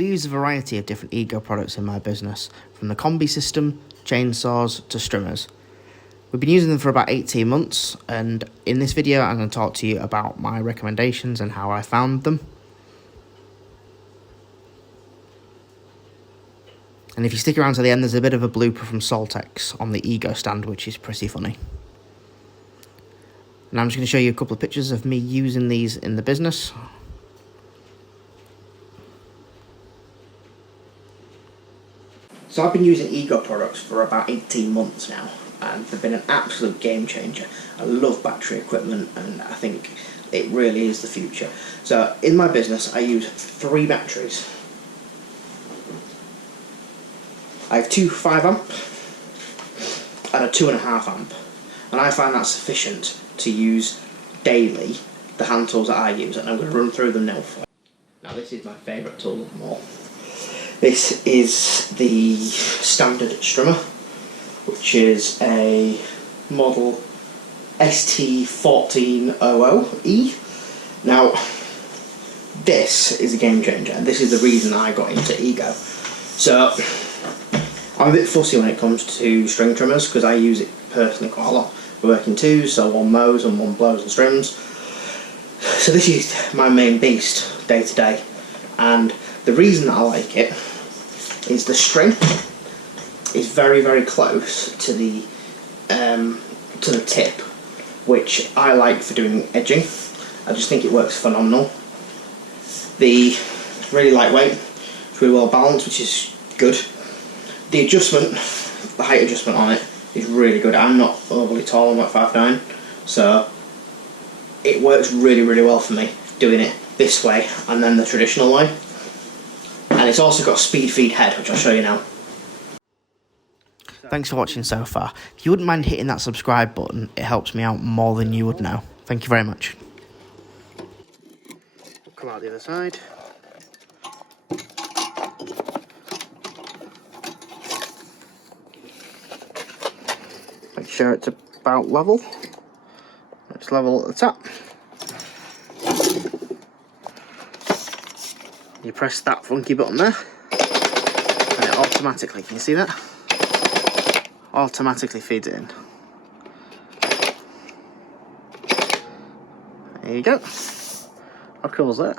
We use a variety of different Ego products in my business, from the combi system, chainsaws to trimmers. We've been using them for about 18 months, and in this video I'm going to talk to you about my recommendations and how I found them. And if you stick around to the end, there's a bit of a blooper from Saltex on the Ego stand, which is pretty funny. Now I'm just going to show you a couple of pictures of me using these in the business. So I've been using Ego products for about 18 months now, and they've been an absolute game changer. I love battery equipment, and I think it really is the future. So in my business, I use 3 batteries. I have 2 5-amp and a 2.5 amp, and I find that sufficient to use daily the hand tools that I use, and I'm going to run through them now for you. Now this is my favourite tool of them all. This is the standard trimmer, which is a model ST1400E. Now, this is a game changer, and this is the reason I got into Ego. So, I'm a bit fussy when it comes to string trimmers, because I use it personally quite a lot. I work in 2s, so one mows and one blows and trims. So this is my main beast day to day, and the reason I like it is the string is very, very close to the tip, which I like for doing edging. I just think it works phenomenal. It's really lightweight, it's really well balanced, which is good. The adjustment, the height adjustment on it is really good. I'm not overly tall, I'm like 5'9", so it works really, really well for me doing it this way and then the traditional way. And it's also got a speed feed head, which I'll show you now. Thanks for watching so far. If you wouldn't mind hitting that subscribe button, it helps me out more than you would know. Thank you very much. Come out the other side. Make sure it's about level. It's level at the top. You press that funky button there, and it automatically, can you see that? Automatically feeds it in. There you go. How cool is that?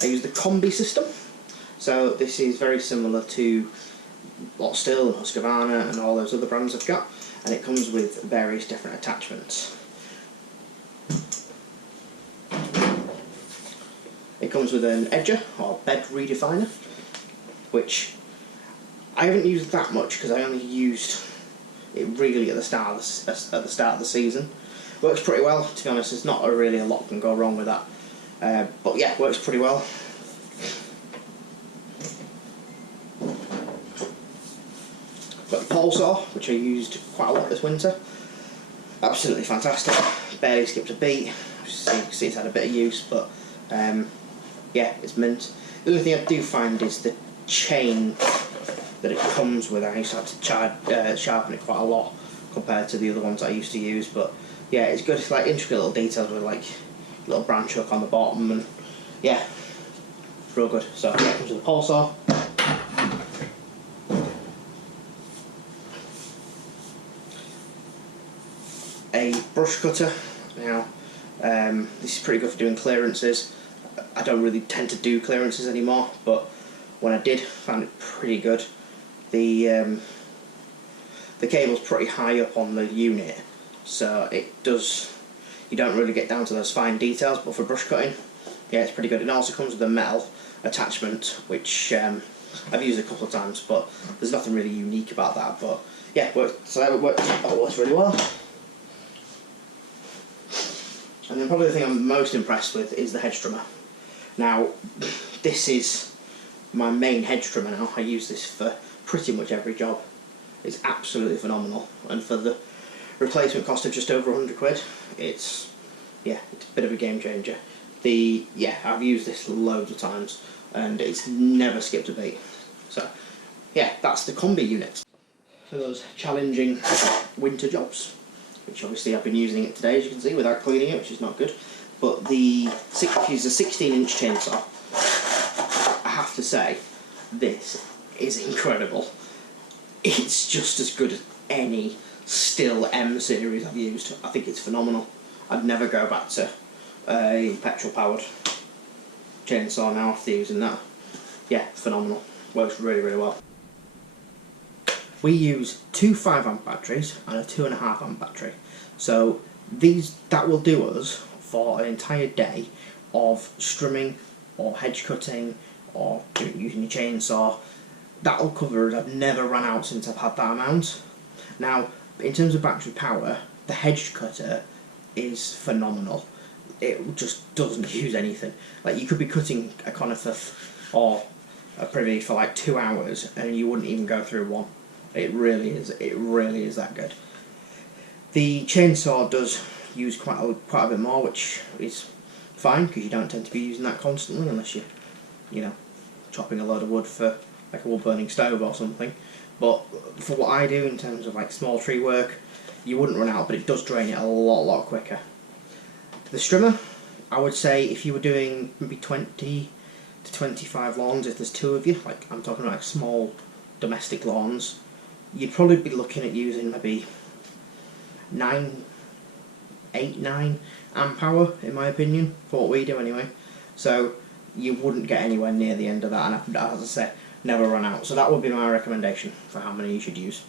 I use the combi system. So this is very similar to Lot Still and Husqvarna and all those other brands I've got, and it comes with various different attachments. It comes with an edger or bed redefiner, which I haven't used that much because I only used it really at the start of the season. Works pretty well, to be honest. There's not really a lot can go wrong with that, but yeah, works pretty well. Got the pole saw, which I used quite a lot this winter. Absolutely fantastic. Barely skipped a beat. As you can see, it's had a bit of use, but yeah, it's mint. The only thing I do find is the chain that it comes with. I used to have to sharpen it quite a lot compared to the other ones I used to use, but yeah, it's good. It's like intricate little details with like little branch hook on the bottom, and yeah, it's real good. So yeah, it comes with a pole saw. A brush cutter. Now, this is pretty good for doing clearances. I don't really tend to do clearances anymore, but when I did, I found it pretty good. The cable's pretty high up on the unit, so you don't really get down to those fine details, but for brush cutting, yeah, it's pretty good. It also comes with a metal attachment, which I've used a couple of times, but there's nothing really unique about that, but yeah, it works really well. And then probably the thing I'm most impressed with is the Hedge Drummer. Now, this is my main hedge trimmer now. I use this for pretty much every job. It's absolutely phenomenal, and for the replacement cost of just over 100 quid, it's a bit of a game changer. I've used this loads of times, and it's never skipped a beat. So, yeah, that's the combi unit for those challenging winter jobs, which obviously I've been using it today, as you can see, without cleaning it, which is not good. But use a 16-inch chainsaw. I have have to say, this is incredible. It's just as good as any Stihl M series I've used. I think it's phenomenal. I'd never go back to a petrol powered chainsaw now after using that. Yeah, phenomenal. Works really, really well. We use two 5 amp batteries and a 2.5 amp battery. So that will do us for an entire day of strumming or hedge cutting or using your chainsaw. That'll cover us. I've never run out since I've had that amount. Now, in terms of battery power, the hedge cutter is phenomenal. It just doesn't use anything. Like, you could be cutting a conifer or a privy for like 2 hours and you wouldn't even go through one. It really is that good. The chainsaw does use quite a bit more, which is fine because you don't tend to be using that constantly unless you're chopping a load of wood for like a wood burning stove or something. But for what I do in terms of like small tree work, you wouldn't run out, but it does drain it a lot quicker. The strimmer, I would say if you were doing maybe 20 to 25 lawns, if there's 2 of you, like I'm talking about like small domestic lawns, you'd probably be looking at using maybe 8-9 amp hour in my opinion, for what we do anyway. So you wouldn't get anywhere near the end of that, and as I say, never run out. So that would be my recommendation for how many you should use.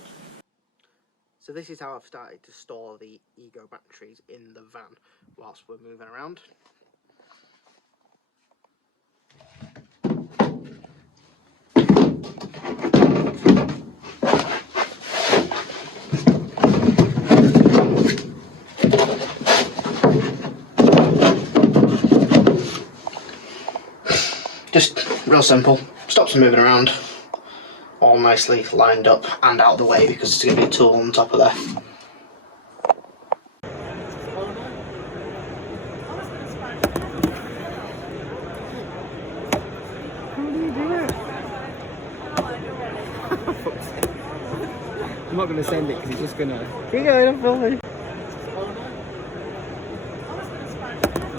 So this is how I've started to store the Ego batteries in the van whilst we're moving around. Just real simple, stops them moving around, all nicely lined up and out of the way because it's going to be a tool on top of there. How do you do it? I'm not going to send it because he's just going to... Here you go, I'm filming.